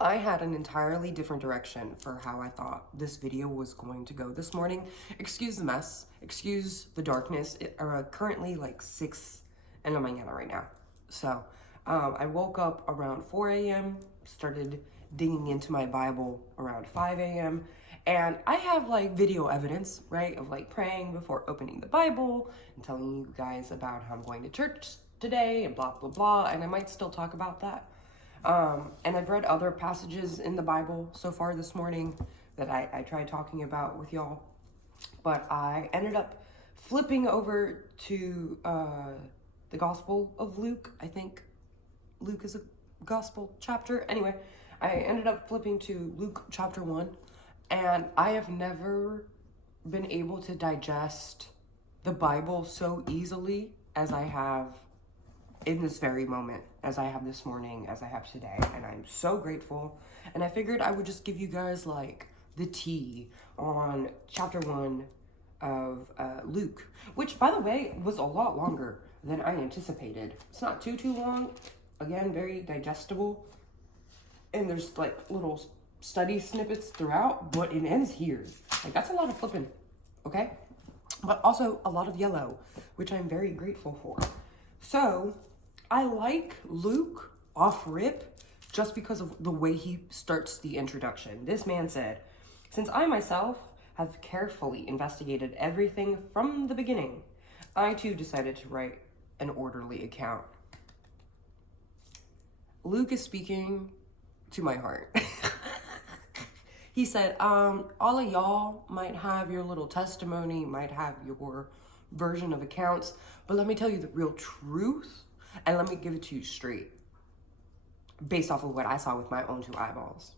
I had an entirely different direction for how I thought this video was going to go this morning. Excuse the mess, excuse the darkness. Currently like 6 in la mañana right now. So I woke up around 4 a.m., started digging into my Bible around 5 a.m., and I have like video evidence, right, of like praying before opening the Bible and telling you guys about how I'm going to church today and blah, blah, blah. And I might still talk about that. And I've read other passages in the Bible so far this morning that I tried talking about with y'all. But I ended up flipping over to the Gospel of Luke. I think Luke is a gospel chapter. Anyway, I ended up flipping to Luke chapter 1. And I have never been able to digest the Bible so easily as I have in this very moment, as I have this morning, as I have today. And I'm so grateful. And I figured I would just give you guys like the tea on chapter 1 of Luke, which by the way was a lot longer than I anticipated. It's not too long. Again, very digestible. And there's like little study snippets throughout, but it ends here. Like that's a lot of flipping, okay? But also a lot of yellow, which I'm very grateful for. So I like Luke off rip just because of the way he starts the introduction. This man said, "Since I myself have carefully investigated everything from the beginning, I too decided to write an orderly account." Luke is speaking to my heart. He said, all of y'all might have your little testimony, might have your version of accounts, but let me tell you the real truth, and let me give it to you straight, based off of what I saw with my own two eyeballs.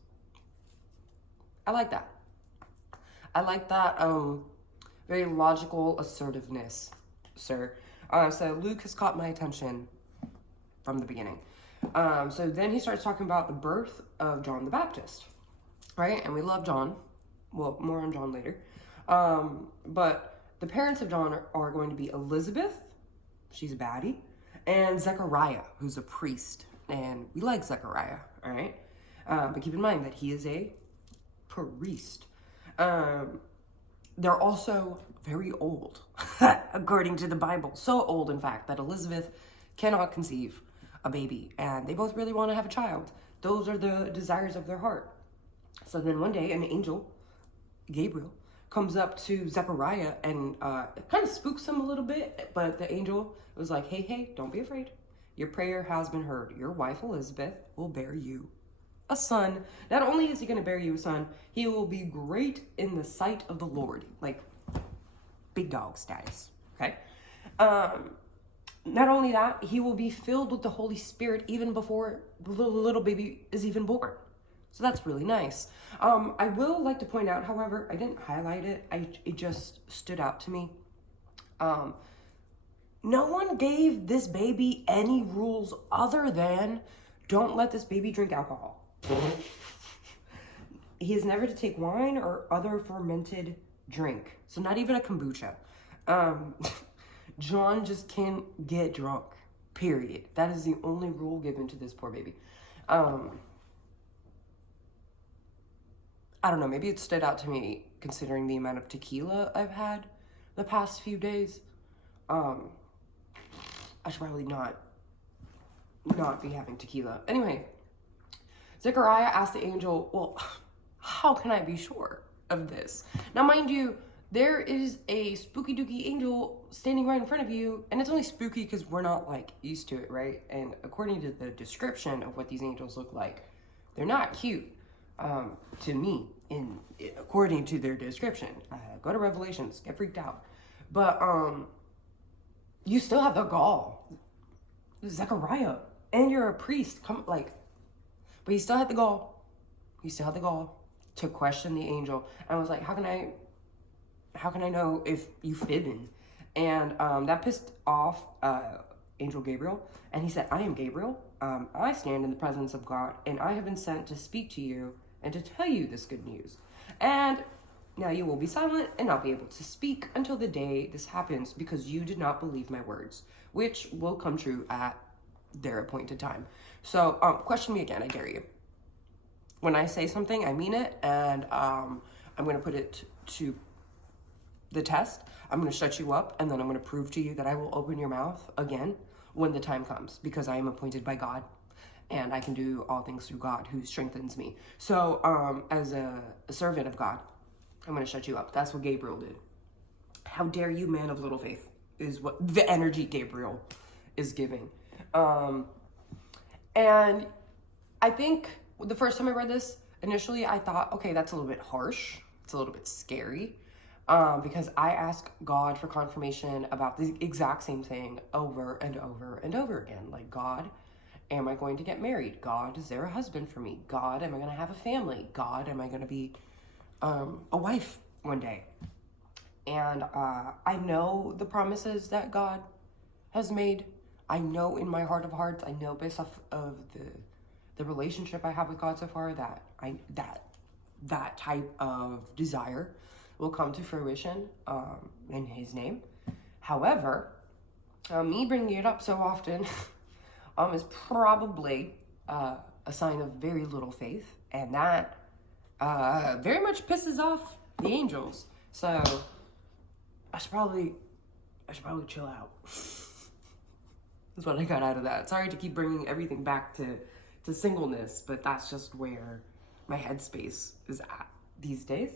I like that. I like that very logical assertiveness, sir. So Luke has caught my attention from the beginning. So then he starts talking about the birth of John the Baptist. Right? And we love John. Well, more on John later. But the parents of John are going to be Elizabeth, she's a baddie, and Zechariah, who's a priest. And we like Zechariah, all right? But keep in mind that he is a priest. They're also very old, according to the Bible. So old, in fact, that Elizabeth cannot conceive a baby. And they both really want to have a child. Those are the desires of their heart. So then one day, an angel, Gabriel, comes up to Zechariah and kind of spooks him a little bit. But the angel was like, hey, don't be afraid. Your prayer has been heard. Your wife, Elizabeth, will bear you a son. Not only is he going to bear you a son, he will be great in the sight of the Lord. Like, big dog status, okay? Not only that, he will be filled with the Holy Spirit even before the little baby is even born. So that's really nice. I will like to point out, however, I didn't highlight it. It just stood out to me. No one gave this baby any rules other than don't let this baby drink alcohol. He is never to take wine or other fermented drink. So not even a kombucha. John just can't get drunk, period. That is the only rule given to this poor baby. I don't know, maybe it stood out to me considering the amount of tequila I've had the past few days. I should probably not be having tequila. Anyway, Zechariah asked the angel, well, how can I be sure of this? Now, mind you, there is a spooky dooky angel standing right in front of you, and it's only spooky because we're not like used to it, right? And according to the description of what these angels look like, they're not cute. To me, according to their description. Go to Revelations, get freaked out. But you still have the gall, Zechariah, and you're a priest. But he still had the gall. He still had the gall to question the angel. And I was like, how can I know if you fibbing? And that pissed off Angel Gabriel, and he said, I am Gabriel. I stand in the presence of God, and I have been sent to speak to you and to tell you this good news. And now you will be silent and not be able to speak until the day this happens, because you did not believe my words, which will come true at their appointed time. So question me again, I dare you. When I say something, I mean it, and I'm going to put it to the test. I'm going to shut you up, and then I'm going to prove to you that I will open your mouth again when the time comes, because I am appointed by God, and I can do all things through God who strengthens me. So as a servant of God, I'm going to shut you up. That's what Gabriel did. How dare you, man of little faith, is what the energy Gabriel is giving. And I think the first time I read this, initially I thought, okay, that's a little bit harsh. It's a little bit scary. Because I ask God for confirmation about the exact same thing over and over and over again. Like, God, am I going to get married? God, is there a husband for me? God, am I going to have a family? God, am I going to be a wife one day? And I know the promises that God has made. I know in my heart of hearts, I know based off of the relationship I have with God so far that that type of desire will come to fruition in His name. However, me bringing it up so often is probably a sign of very little faith, and that very much pisses off the angels. So I should probably chill out. That's what I got out of that. Sorry to keep bringing everything back to singleness, but that's just where my headspace is at these days.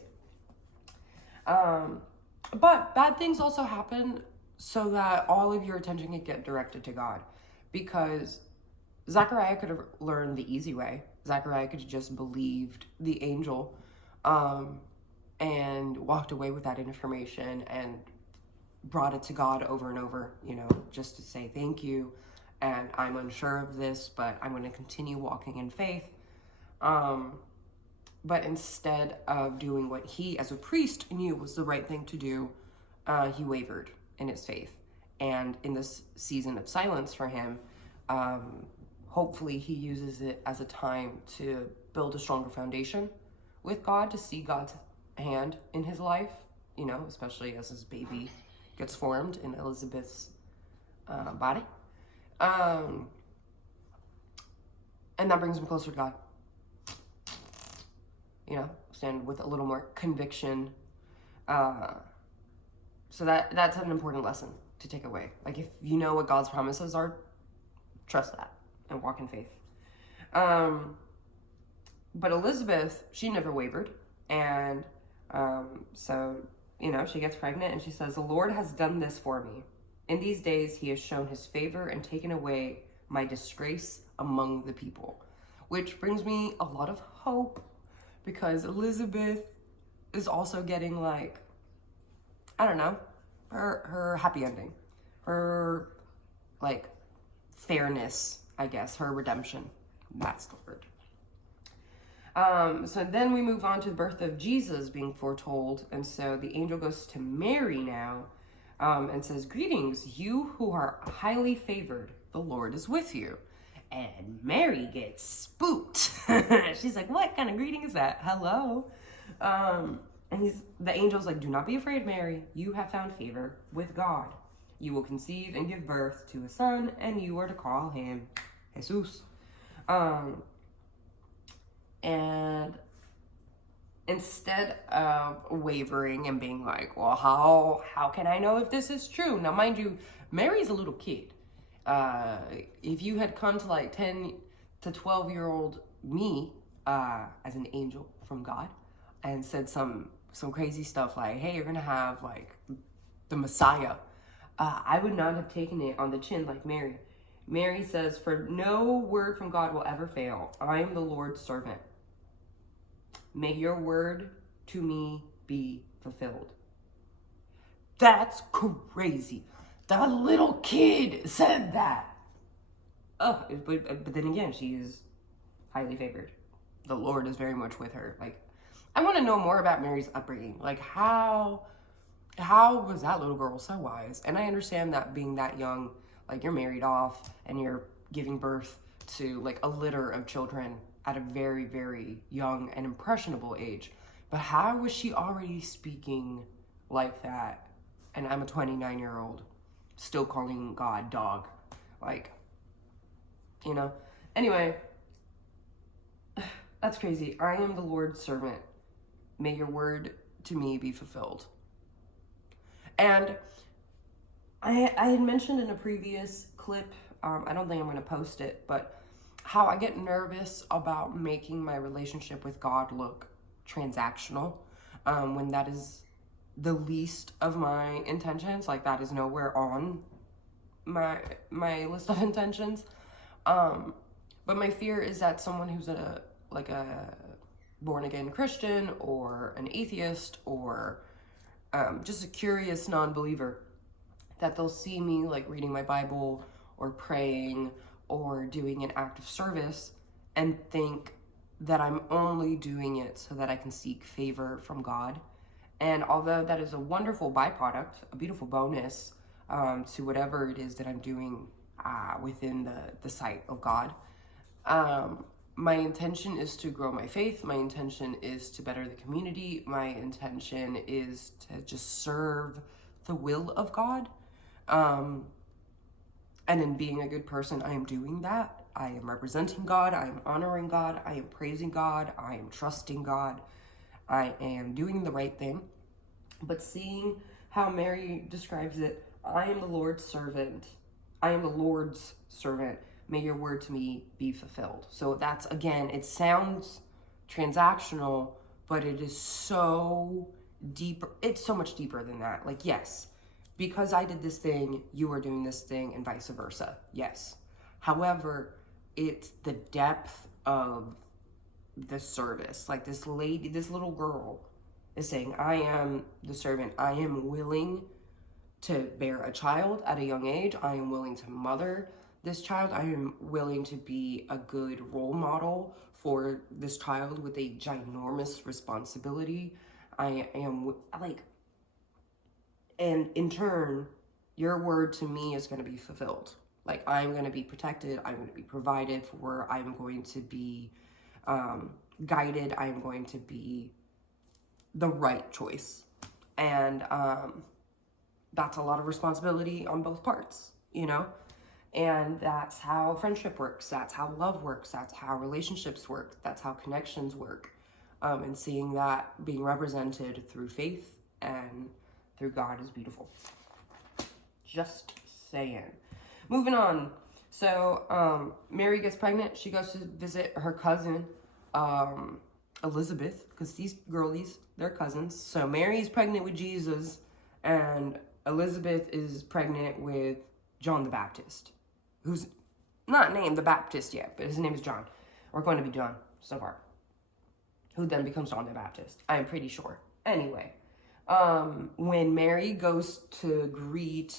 But bad things also happen so that all of your attention can get directed to God. Because Zechariah could have learned the easy way. Zechariah could have just believed the angel and walked away with that information and brought it to God over and over, just to say thank you. And I'm unsure of this, but I'm going to continue walking in faith. But instead of doing what he, as a priest, knew was the right thing to do, he wavered in his faith. And in this season of silence for him, hopefully he uses it as a time to build a stronger foundation with God, to see God's hand in his life, especially as his baby gets formed in Elizabeth's body. And that brings him closer to God. Stand with a little more conviction. So that's an important lesson to take away. Like, if you know what God's promises are, trust that and walk in faith. But Elizabeth, she never wavered. And so, she gets pregnant and she says, "The Lord has done this for me. In these days, he has shown his favor and taken away my disgrace among the people." Which brings me a lot of hope, because Elizabeth is also getting, her happy ending. Her, fairness, I guess. Her redemption. That's the word. So then we move on to the birth of Jesus being foretold. And so the angel goes to Mary now and says, "Greetings, you who are highly favored. The Lord is with you." And Mary gets spooked. She's like, "What kind of greeting is that? Hello?" And the angel's like, "Do not be afraid, Mary. You have found favor with God. You will conceive and give birth to a son, and you are to call him Jesus." And instead of wavering and being like, "Well, how can I know if this is true?" Now, mind you, Mary's a little kid. If you had come to 10 to 12-year-old me as an angel from God and said some crazy stuff like, "Hey, you're gonna have the Messiah," I would not have taken it on the chin like Mary. Mary says, "For no word from God will ever fail. I am the Lord's servant. May your word to me be fulfilled." That's crazy. The little kid said that. But then again, she is highly favored. The Lord is very much with her. I want to know more about Mary's upbringing. How was that little girl so wise? And I understand that being that young, you're married off and you're giving birth to a litter of children at a very, very young and impressionable age. But how was she already speaking like that? And I'm a 29-year-old. Still calling God dog. Anyway, That's crazy. I am the Lord's servant. May your word to me be fulfilled. And I had mentioned in a previous clip, I don't think I'm going to post it, but how I get nervous about making my relationship with God look transactional, when that is the least of my intentions. Like, that is nowhere on my list of intentions. But my fear is that someone who's a born again Christian or an atheist or just a curious non-believer, that they'll see me like reading my Bible or praying or doing an act of service and think that I'm only doing it so that I can seek favor from God. And although that is a wonderful byproduct, a beautiful bonus to whatever it is that I'm doing within the sight of God, my intention is to grow my faith. My intention is to better the community. My intention is to just serve the will of God. And in being a good person, I am doing that. I am representing God. I am honoring God. I am praising God. I am trusting God. I am doing the right thing. But seeing how Mary describes it, I am the Lord's servant. I am the Lord's servant. May your word to me be fulfilled. So that's, again, it sounds transactional, but it is so deeper. It's so much deeper than that. Like, yes, because I did this thing, you are doing this thing, and vice versa. Yes. However, it's the depth of the service. Like, this lady, this little girl is saying, I am the servant. I am willing to bear a child at a young age. I am willing to mother this child. I am willing to be a good role model for this child with a ginormous responsibility. I am like, and in turn, your word to me is going to be fulfilled. Like, I'm going to be protected. I'm going to be provided for. I'm going to be guided. I'm going to be the right choice. And that's a lot of responsibility on both parts, you know? And that's how friendship works. That's how love works. That's how relationships work. That's how connections work. And seeing that being represented through faith and through God is beautiful. Just saying. Moving on. So Mary gets pregnant. She goes to visit her cousin, Elizabeth, because these girlies, they're cousins. So Mary's pregnant with Jesus, and Elizabeth is pregnant with John the Baptist, who's not named the Baptist yet, but his name is John, or going to be John so far, who then becomes John the Baptist. I'm pretty sure. Anyway, when Mary goes to greet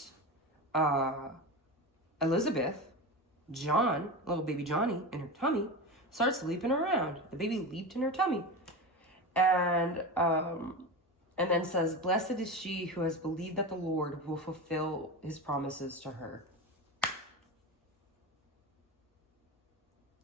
Elizabeth, John, little baby Johnny, in her tummy, starts leaping around. The baby leaped in her tummy. And then says, blessed is she who has believed that the Lord will fulfill his promises to her.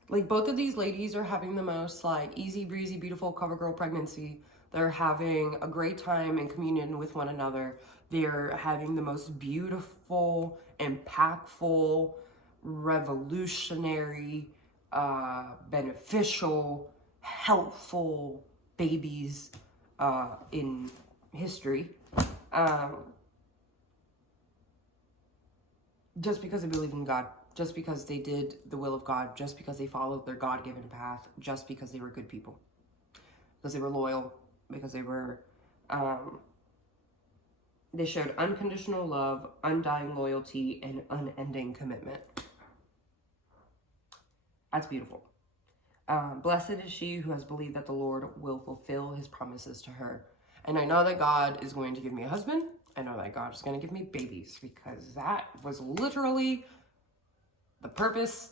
Like, both of these ladies are having the most, like, easy breezy, beautiful cover girl pregnancy. They're having a great time in communion with one another. They're having the most beautiful, impactful, revolutionary, beneficial, helpful babies in history. Just because they believe in God. Just because they did the will of God, just because they followed their God-given path, just because they were good people, because they were loyal, because they were, they showed unconditional love, undying loyalty, and unending commitment. That's beautiful. Blessed is she who has believed that the Lord will fulfill his promises to her. And I know that God is going to give me a husband. I know that God is going to give me babies, because that was literally the purpose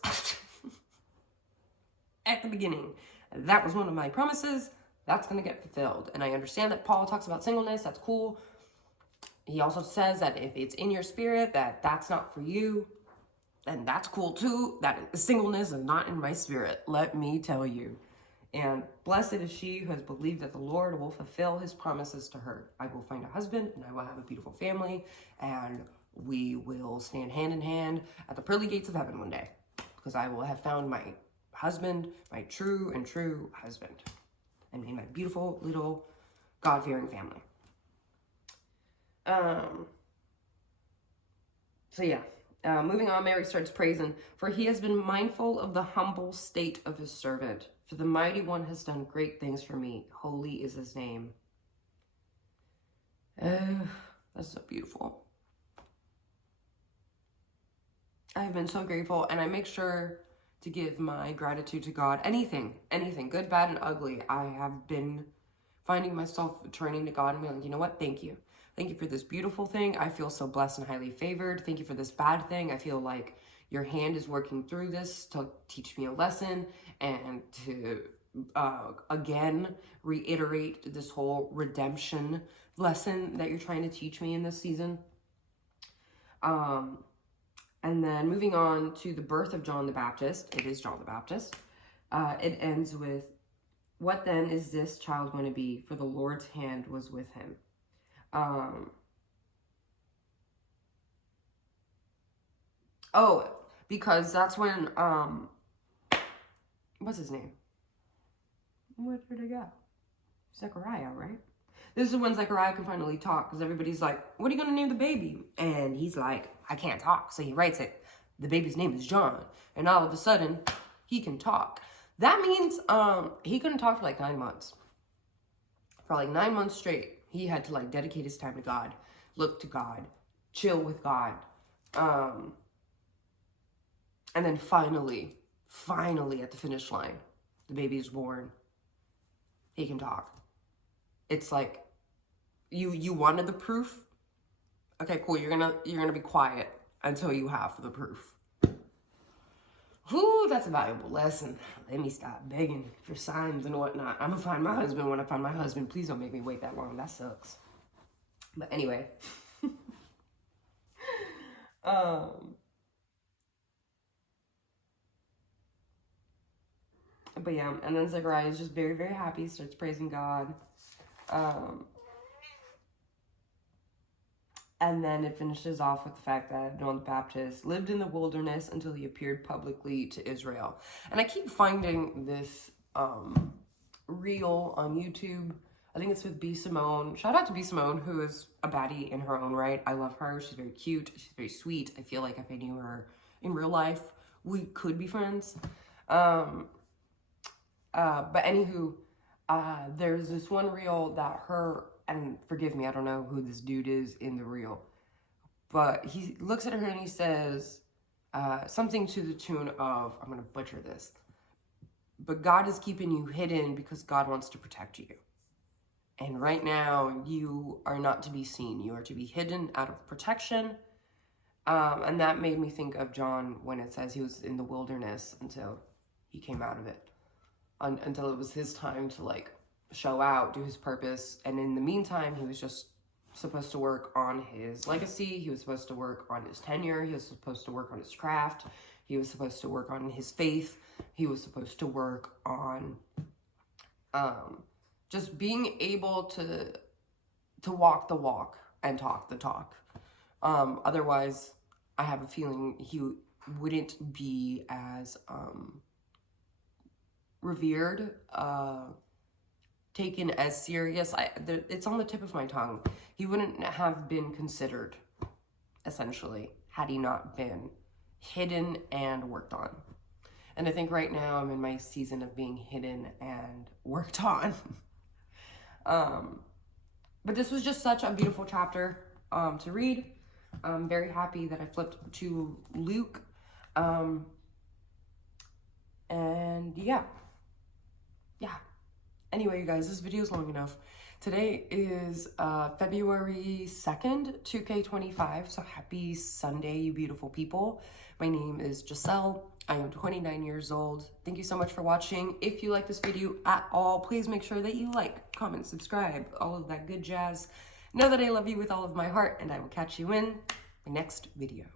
at the beginning. That was one of my promises. That's going to get fulfilled. And I understand that Paul talks about singleness. That's cool. He also says that if it's in your spirit that that's not for you, then that's cool too. That singleness is not in my spirit, let me tell you. And blessed is she who has believed that the Lord will fulfill his promises to her. I will find a husband, and I will have a beautiful family, and we will stand hand in hand at the pearly gates of heaven one day, because I will have found my husband, my true and true husband. And made my beautiful little God-fearing family. So yeah, moving on, Mary starts praising, for he has been mindful of the humble state of his servant. For the mighty one has done great things for me. Holy is his name. That's so beautiful. I have been so grateful, and I make sure to give my gratitude to God. Anything, good, bad, and ugly. I have been finding myself turning to God and being like, you know what? Thank you. Thank you for this beautiful thing. I feel so blessed and highly favored. Thank you for this bad thing. I feel like your hand is working through this to teach me a lesson and to, again, reiterate this whole redemption lesson that you're trying to teach me in this season. And then moving on to the birth of John the Baptist. It is John the Baptist. It ends with, what then is this child going to be? For the Lord's hand was with him. Because that's when, what's his name? Where did it go? Zechariah, right? This is when Zechariah can finally talk, because everybody's like, what are you going to name the baby? And he's like, I can't talk. So he writes it. The baby's name is John. And all of a sudden, he can talk. That means he couldn't talk for like 9 months. For like 9 months straight, he had to like dedicate his time to God, look to God, chill with God. And then finally at the finish line, the baby is born. He can talk. It's like, you wanted the proof? Okay, cool. You're gonna be quiet until you have the proof. Whew, that's a valuable lesson. Let me stop begging for signs and whatnot. I'm gonna find my husband when I find my husband. Please don't make me wait that long. That sucks. But anyway. But yeah, and then Zechariah is just very, very happy, starts praising God. And then it finishes off with the fact that John the Baptist lived in the wilderness until he appeared publicly to Israel. And I keep finding this reel on YouTube. I think it's with B. Simone. Shout out to B. Simone, who is a baddie in her own right. I love her. She's very cute. She's very sweet. I feel like if I knew her in real life, we could be friends. But anywho, there's this one reel that her, and forgive me, I don't know who this dude is in the reel, but he looks at her and he says something to the tune of, I'm going to butcher this, but God is keeping you hidden because God wants to protect you. And right now, you are not to be seen. You are to be hidden out of protection. And that made me think of John when it says he was in the wilderness until he came out of it. Until it was his time to like show out, do his purpose. And in the meantime, he was just supposed to work on his legacy. He was supposed to work on his tenure. He was supposed to work on his craft. He was supposed to work on his faith. He was supposed to work on just being able to walk the walk and talk the talk. Otherwise, I have a feeling he wouldn't be as revered, taken as serious. It's on the tip of my tongue. He wouldn't have been considered, essentially, had he not been hidden and worked on. And I think right now I'm in my season of being hidden and worked on. But this was just such a beautiful chapter to read. I'm very happy that I flipped to Luke. And yeah. Anyway, you guys, this video is long enough. Today is February 2nd, 2K25. So happy Sunday, you beautiful people. My name is Giselle. I am 29 years old. Thank you so much for watching. If you like this video at all, please make sure that you like, comment, subscribe, all of that good jazz. Know that I love you with all of my heart, and I will catch you in my next video.